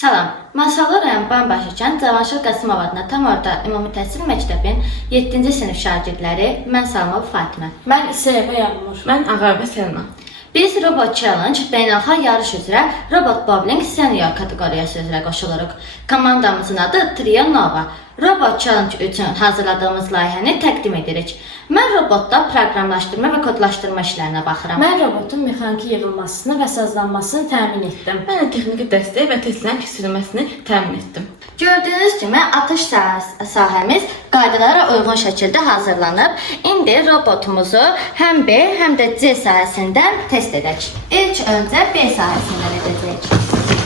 Salam, Masallı rayon Banbaşı kənd Cavanşir Qasımov adına tam orta ümumi təhsil məktəbin 7-ci sinif şagirdləri, mən Salmov Fatimə. Mən İsrəbə Yağmur. Mən Ağabə Selma. Biz Robot Challenge beynəlxalq yarış üzrə Robot Bowling senior kateqoriyası üzrə qoşuluruq. Komandamızın adı Trio Nova. Robot Challenge üçün hazırladığımız layihəni təqdim edirik. Mən robotda proqramlaşdırma və kodlaşdırma işlərinə baxıram. Mən robotun mexaniki yığılmasını və sazlanmasını təmin etdim. Mən də texniki dəstək və testlərin keçirilməsini təmin etdim. Gördüyünüz kimi atış sahəmiz qaydalara uyğun şəkildə hazırlanıb. İndi robotumuzu həm B, həm də C sahəsindən test edək. İlk öncə B sahəsindən edəcəyik.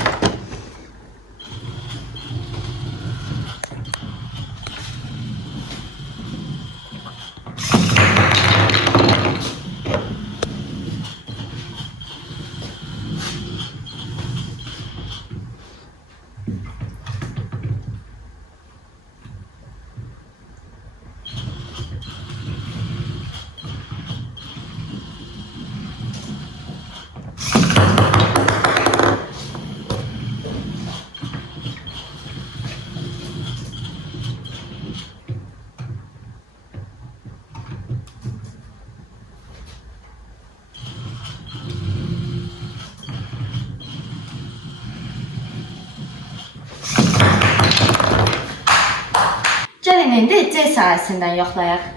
Gəlin indi C sahəsindən yoxlayaq.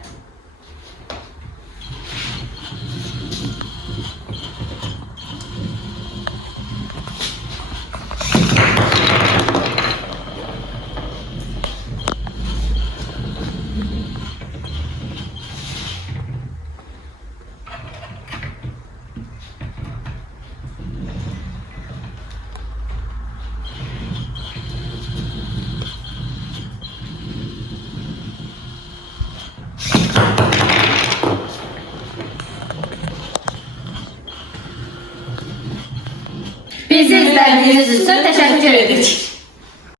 Bizi izlədiyiniz üçün təşəkkür edirik.